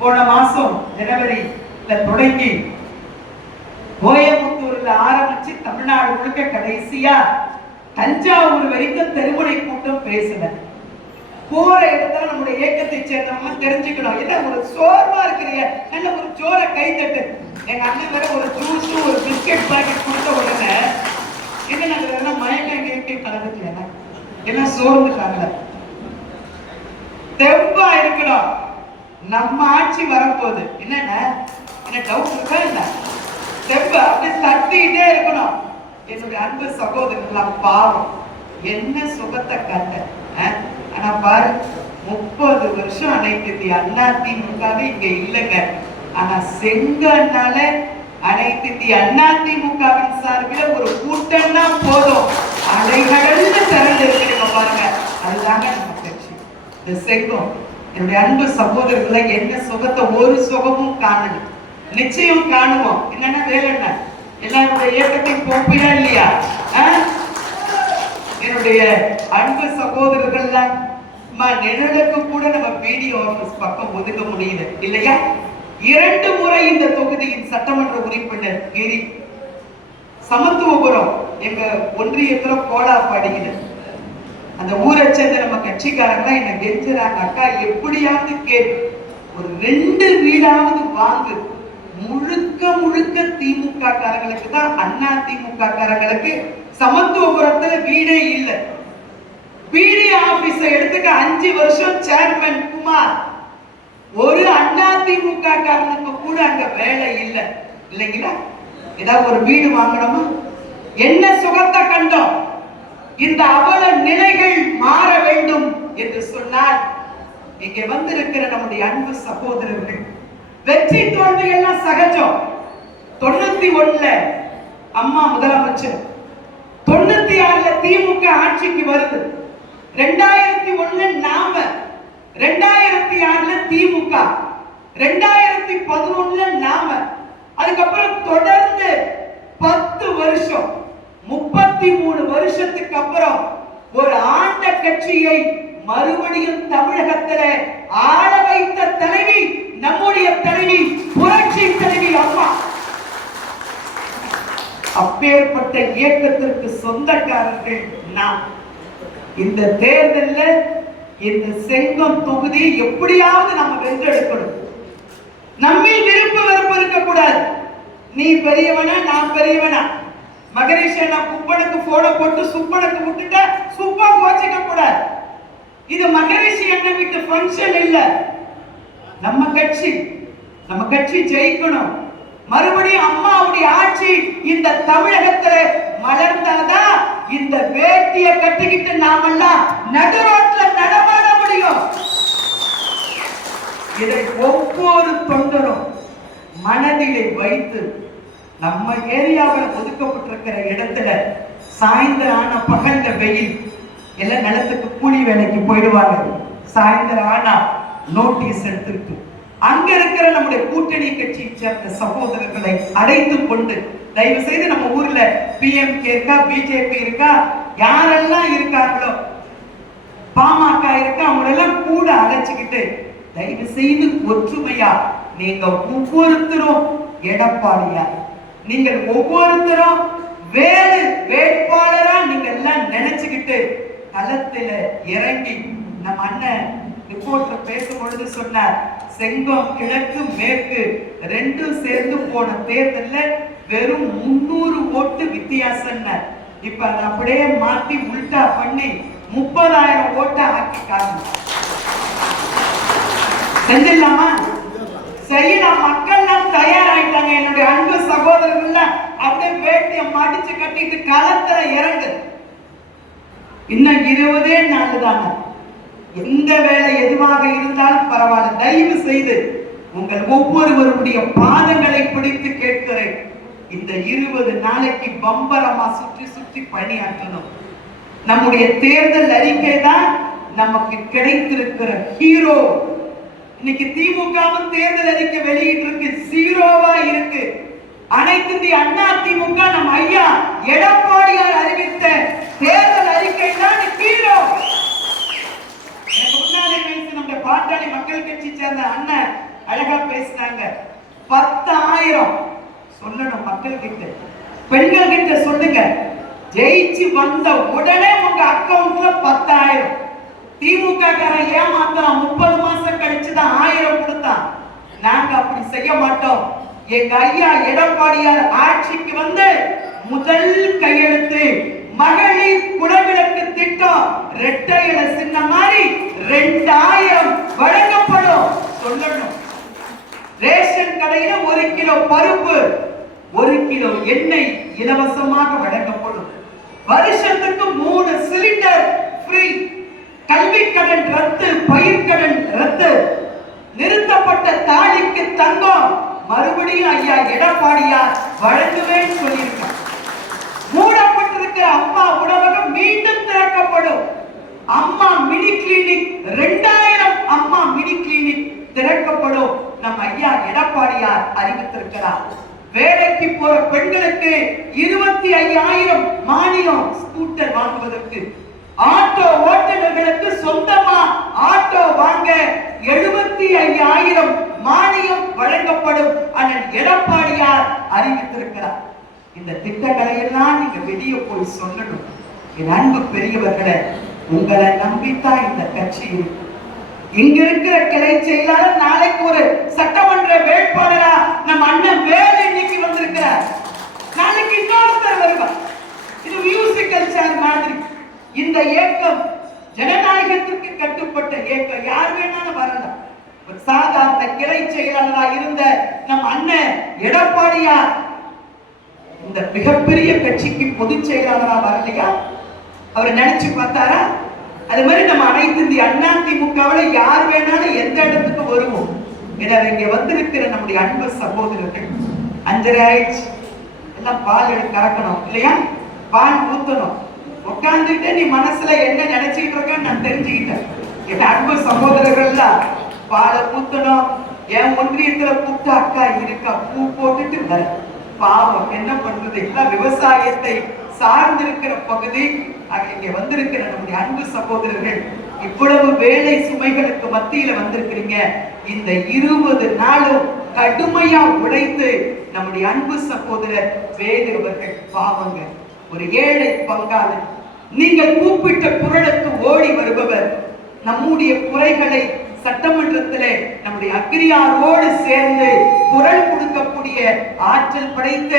போன மாசம் ஜனவரில தொடங்கி கோயம்புத்தூர்ல ஆரம்பிச்சு தமிழ்நாடு முழுக்க கடைசியா தஞ்சாவூர் வரைக்கும் தெருமுனை கூட்டம் பேசின. போற இடத்துல நம்முடைய இயக்கத்தை சேர்ந்தவங்க தெரிஞ்சுக்கணும். என்ன ஒரு சோர்வா இருக்கிறீங்க, நல்ல ஒரு ஜோர கை தட்டு. எங்க அண்ணன் வேற ஒரு ஜூஸ் ஒரு பிஸ்கெட் பாக்கெட் கொடுத்த உடனே என்ன மயக்கம் கேட்க கலந்துக்கல, என்ன சோர்ந்துட்டாங்க. தெம்பா இருக்கணும். நம்ம ஆட்சி வரப்போகுது. என்ன டவுட் இருக்கா? இல்ல தெம்பா அப்படி தட்டிட்டே இருக்கணும். என்னுடைய அன்பு சகோதரர்களாம் பாவம் என்ன சுகத்தை கட்ட. ஆனா பாரு 30 வருஷம் அனைத்து இந்திய அண்ணா திமுகவே இங்க இல்லைங்க. ஆனா செங்கனால அனைத்து இந்திய அண்ணா திமுகவின் சார்பில் ஒரு கூட்டம்னா போதும், அலைகடல்ல திறந்து இருக்கிறீங்க பாருங்க. அதுதாங்க நம்ம கட்சி இந்த செங்கம். என்னுடைய அன்பு சகோதரர்களை என்ன சுகத்தை ஒரு சுகமும் காணணும், நிச்சயம் காணுவோம். என்னன்னா வேலை என்ன எல்லாருடைய இயக்கத்தின் பொறுப்பையா இல்லையா? என்னுடைய அன்பு சகோதரர்கள் நிழலுக்கு கூட நம்ம பிடிஓ ஆபீஸ் பக்கம் ஒதுக்க முடியல இல்லையா? 2 முறை இந்த தொகுதியின் சட்டமன்ற உறுப்பினர் கிரி சமத்துவபுரம் எங்க ஒன்றியத்துல கோலா பாடிக்குது. அந்த ஊரை சேர்ந்த நம்ம கட்சிக்காரங்க என்ன கெஞ்சுறாங்க, அக்கா எப்படியாவது கேட்டு ஒரு 2 வீடாவது வாங்கு. முழுக்க முழுக்க திமுக காரங்களுக்கு தான், அண்ணா திமுக காரங்களுக்கு சமத்துவபுரத்துல வீடே இல்லை. பிடி ஆபீஸ எடுத்துக்க 5 வருஷம் சேர்மன் குமார், ஒரு அண்ணா திமுக காரனுக்கு கூட அங்க வேலை இல்லை இல்லைங்களா? ஏதாவது ஒரு வீடு வாங்கணுமா? என்ன சுகத்தை கண்டோம். இந்த அவல நிலைகள் மாற வேண்டும் என்று சொன்னால் இங்கே வந்திருக்கிற நம்முடைய அன்பு சகோதரர்கள், வெற்றி தோல்வி எல்லாம் சகஜம். 91ல அம்மா முதலமைச்சர், 96ல திமுக ஆட்சிக்கு வருது, 2001 நாம, 2006ல திமுக, 2011 நாம, அதுக்கப்புறம் தொடர்ந்து 10 வருஷம் 33 வருஷத்துக்கு அப்புறம் ஒரு ஆண்ட கட்சியை மறுபடியும் தமிழகத்துல ஆள வைத்த தலைவி நம்முடைய தலைவி, புரட்சி தலைவி அம்மா. அப்பேற்பட்ட இயக்கத்திற்கு சொந்தக்காரர்கள் நாம். இந்த தேர்தலில் இந்த செங்கம் தொகுதியை எப்படியாவது நம்ம வென்றெடுக்கணும். நம்மில் விருப்ப வெறுப்பு இருக்கக்கூடாது. நீ பெரியவனா நான் பெரியவனா, மகரிஷனா குப்பனுக்கு போட போட்டு சுப்பனுக்கு விட்டுட்டா சுப்பா கோச்சிக்க கூடாது. இது மகரிஷி என்ன விட்டு ஃபங்க்ஷன் இல்ல. நம்ம கட்சி ஜெயிக்கணும். மறுபடியும் அம்மாவுடைய ஆட்சி இந்த தமிழகத்துல மலர்ந்தாதான் இந்த வேட்டியை கட்டிக்கிட்டு நாமெல்லாம் நடுரோட்ல நடமாட முடியும். இதை ஒவ்வொரு தொண்டரும் மனதிலே வைத்து நம்ம ஏரியாவில் ஒதுக்கப்பட்டிருக்கிற இடத்துல சாயந்தரம் ஆனா பகல்ல வெயில் எல்லாம் நிலத்துக்கு கூலி வேலைக்கு போயிடுவாங்க. சாயந்தரம் ஆனா நோட்டீஸ் எடுத்துட்டு அங்க இருக்கிற நம்முடைய கூட்டணி கட்சியை சேர்ந்த சகோதரர்களை அழைத்துக் கொண்டு, தயவு செய்து நம்ம ஊர்ல பிஎம்கே இருக்கா, பிஜேபி இருக்கா, யாரெல்லாம் இருக்காங்களோ, பாமக இருக்கா, அவங்களெல்லாம் கூட அழைச்சுக்கிட்டு தயவு செய்து ஒற்றுமையா நீங்க ஒவ்வொருத்தரும் எடப்பாடியா, நீங்கள் ஒவ்வொருத்தரும் வேறு வேட்பாளரா நீங்க எல்லாம் நினைச்சுக்கிட்டு களத்துல இறங்கி, நம்ம அண்ணன் ரிப்போர்ட்ல பேசும் பொழுது சொன்னார், செங்கம் கிழக்கு மேற்கு 2 சேர்ந்து போன தேர்தலில் வெறும் 300 ஓட்டு வித்தியாசம். இப்ப அதை அப்படியே மாத்தி உல்டா பண்ணி 30,000 ஓட்டை ஆக்கிக்காங்க. செஞ்சிடலாமா? செய்யலாம். மக்கள்லாம் தயாராயிட்டாங்க. என்னுடைய அன்பு சகோதரர்கள் அப்படியே வேட்டியை மடிச்சு கட்டிட்டு களத்துல இறங்கு. இன்னும் 20 நாள் தானே. எந்த வேலை எதுவாக இருந்தாலும் பரவாயில்ல, தயவு செய்து உங்கள் ஒவ்வொருவருடைய பாதங்களை பிடித்து கேட்கிறேன். இந்த 20 நாளைக்கு பம்பரமா சுற்றி சுற்றி பணியாற்றணும். நம்முடைய தேர்தல் அறிக்கை தான் நமக்கு கிடைத்திருக்கிற ஹீரோ. இன்னைக்கு திமுகவும் தேர்தல் அறிக்கை வெளியிட்டு இருக்கு, ஜீரோவா இருக்கு. அனைத்து இந்திய அண்ணா திமுக நம்ம ஐயா எடப்பாடியார் அறிவித்த தேர்தல் அறிக்கை தான் ஹீரோ. முன்னாலே பேசின இந்த பாட்டாளி மக்கள் கட்சி சேர்ந்த அண்ணன் அழகா பேசினாங்க. 10,000 சொல்லணும் மக்கள் கிட்ட, பெண்கள் கிட்ட சொல்லுங்க. ஜெயிச்சு வந்த உடனே உங்க அக்கவுண்ட்ல 10,000. திமுக காரன் ஏமாத்தான், 30 மாசம் கழிச்சுதான் 1000 கொடுத்தான். நாங்க அப்படி செய்ய மாட்டோம். எங்க ஐயா எடப்பாடியார் ஆட்சிக்கு வந்து முதல் கையெழுத்து மகளிர் குடவிளக்கு திட்டம், இரட்டை இலை சின்ன மாதிரி 2000 வழங்கப்படும். சொல்லணும். ரேஷன் கடையில 1 கிலோ பருப்பு, 1 கிலோ எண்ணெய் இலவசமாக வழங்கப்படும். வருஷத்துக்கு 3 சிலிண்டர் ஃப்ரீ. கல்வி கடன் ரத்து, பயிர்க்கடன் ரத்து. நிறுத்தப்பட்ட தாலிக்கு தங்கம் மறுபடியும் ஐயா எடப்பாடியார் வழங்குவேன்னு சொல்லியிருக்கார். மூடப்பட்டிருக்கிற அம்மா உணவகம் மீண்டும் திறக்கப்படும். அம்மா மினி கிளினிக் 2000 அம்மா மினி கிளினிக் திறக்கப்படும். நம்ம ஐயா எடப்பாடியார் அறிவித்திருக்கிறார். வேலைக்கு போற பெண்களுக்கு 25,000 மானியம் ஸ்கூட்டர் வாங்குவதற்கு. ஆட்டோ ஓட்டுநர்களுக்கு சொந்தமா ஆட்டோ வாங்க 75,000 மானியம் வழங்கப்படும். அண்ணன் எடப்பாடியார் அறிவித்திருக்கிறார். இந்த திட்டங்களை எல்லாம் நீங்க வெளியே போய் சொல்லணும். என் அன்பு பெரியவர்களே, உங்களை நம்பித்தான் இந்த கட்சி இருக்கு. இங்க இருக்கிற கிளை செயலாளர் நாளைக்கு ஒரு சட்டமன்ற வேட்பாளரா நம்ம அண்ணன் வேலு இன்னைக்கு வந்திருக்கிறார். நாளைக்கு இன்னொருத்தர் வருவார். இது மியூசிக்கல் சேர் மாதிரி. இந்த இயக்கம் ஜனநாயகத்திற்கு கட்டுப்பட்ட இயக்கம். யார் வேணாலும் வரலாம். ஒரு சாதாரண கிளை செயலாளரா இருந்த நம் அண்ணன் எடப்பாடியார் இந்த மிகப்பெரிய கட்சிக்கு பொதுச் செயலாளரா வரலையா? அவர் நினைச்சு பார்த்தாரா? அது மாதிரி நம்ம அனைத்து இந்திய அண்ணா திமுகவில் யார் வேணாலும் எந்த இடத்துக்கு வருவோம். எனவே இங்க வந்திருக்கிற நம்முடைய அன்பு சகோதரர்கள் 5:30 ஆயிடுச்சு. எல்லாம் பால் எடுத்து கறக்கணும் இல்லையா? பால் ஊத்தணும். உட்கார்ந்துட்டு நீ மனசுல என்ன நினைச்சுக்கிட்டு இருக்கன்னு நான் தெரிஞ்சுக்கிட்டேன். என் அன்பு சகோதரர்கள்லாம் பாலை ஊத்தணும். என் ஒன்றியத்துல கூப்பிட்டு அக்கா இருக்கா பூ போட்டுட்டு வர. பாவம் என்ன பண்றது? எல்லாம் விவசாயத்தை சார்ந்திருக்கிற பகுதி. இங்க வந்திருக்கிற நம்முடைய அன்பு சகோதரர்கள் இவ்வளவு வேலை சுமைகளுக்கு மத்தியில வந்திருக்கிறீங்க. இந்த 20 நாளும் கடுமையா உழைத்து நம்முடைய அன்பு சகோதரர் வேலு அவர்கள் பாவங்க ஒரு ஏழை பங்காளர். நீங்கள் கூப்பிட்ட குரலுக்கு ஓடி வருபவர். நம்முடைய குறைகளை சட்டமன்றத்திலே நம்முடைய அக்ரியாரோடு சேர்ந்து குரல் கொடுக்கக்கூடிய ஆற்றல் படைத்த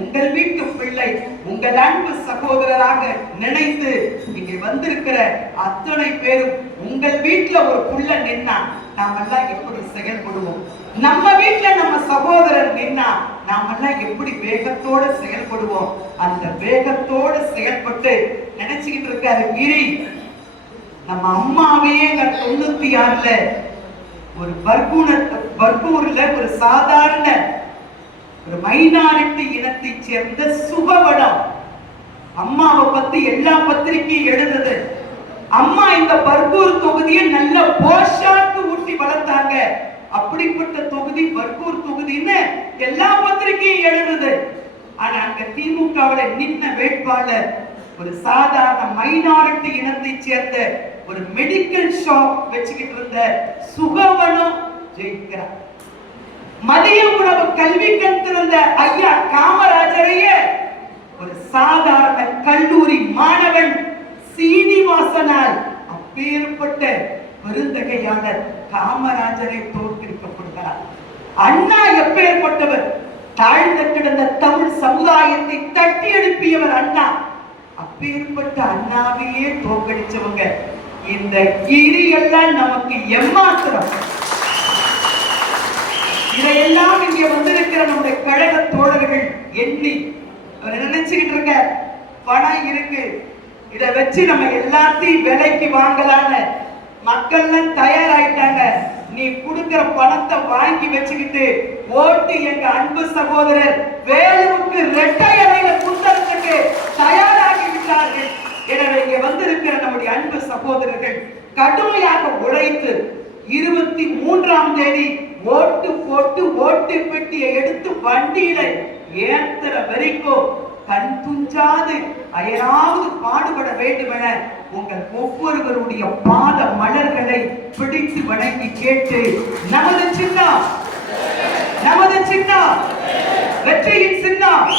உங்கள் வீட்டு பிள்ளை, உங்கள் அன்பு சகோதரராக நினைத்து இங்கே வந்திருக்கிற அத்தனை பேரும் உங்கள் வீட்டுல ஒரு புள்ள நின்னா நாமெல்லாம் எப்படி செயல்படுவோம்? நம்ம வீட்டுல நம்ம சகோதரர் நின்னா நாமெல்லாம் எப்படி வேகத்தோட செயல்படுவோம்? அந்த வேகத்தோட செயல்பட்டு நினைச்சுக்கிட்டு இருக்காரு கிரி. நம்ம அம்மாவையே 96ல ஒரு பர்கூர்ல ஒரு சாதாரண ஒரு மைனாரிட்டி இனத்தை சேர்ந்த சுபவடம் அம்மாவை பத்தி எல்லா பத்திரிகையும் எழுதுது. அம்மா இந்த பர்கூர் தொகுதியை நல்ல போஷாக்கு ஊட்டி வளர்த்தாங்க. அப்படிப்பட்ட தொகுதி பர்கூர் தொகுதின்னு எல்லா பத்திரிகையும் எழுதுது. ஆனா அங்க திமுகவுல நின்ன வேட்பாளர் ஒரு சாதாரண மைனாரிட்டி இனத்தை சேர்ந்த ஒரு மெடிக்கல் ஷாப் வச்சுக்கிட்டு இருந்த சுகவனம் ஜெயிக்கிறார். மதிய உணவு கல்வி கற்றிருந்த ஐயா காமராஜரையே ஒரு சாதாரண கல்லூரி மாணவன் சீனிவாசனால் அப்பேற்பட்ட பெருந்தகையாளர் காமராஜரை தோற்கடிக்கப்படுகிறார். அண்ணா எப்பேற்பட்டவர்? தாழ்ந்து கிடந்த தமிழ் சமுதாயத்தை தட்டி எழுப்பியவர் அண்ணா. அப்பேற்பட்ட அண்ணாவையே தோற்கடிச்சவங்க இந்த கிரி எல்லாம் நமக்கு எம்மாத்திரம். இதையெல்லாம் இங்க வந்திருக்கிற நம்முடைய கழக தோழர்கள் எண்ணி நினைச்சுக்கிட்டு இருக்க பணம் இருக்கு, இதை வச்சு நம்ம எல்லாத்தையும் விலைக்கு வாங்கலான்னு மக்கள்லாம் தயாராயிட்டாங்க. நீ கொடுக்கிற பணத்தை வாங்கி வச்சுக்கிட்டு ஓட்டு எங்க அன்பு சகோதரர் வேலுவுக்கு இரட்டை இலையில குந்தறதுக்கு தயாராகி விட்டார்கள். எனவே இங்க வந்திருக்கிற நம்முடைய அன்பு சகோதரர்கள் கடுமையாக உழைத்து 23ஆம் தேதி ஓட்டு போட்டு ஓட்டு பெட்டியை எடுத்து வண்டியில ஏத்துற வரைக்கும் கண் துஞ்சாது அயராவது பாடுபட வேண்டும் என உங்கள் ஒவ்வொருவருடைய பாத மலர்களை பிடித்து வணங்கி கேட்டு, நமது சின்னம், நமது சின்னம், வெற்றியின் சின்னம்.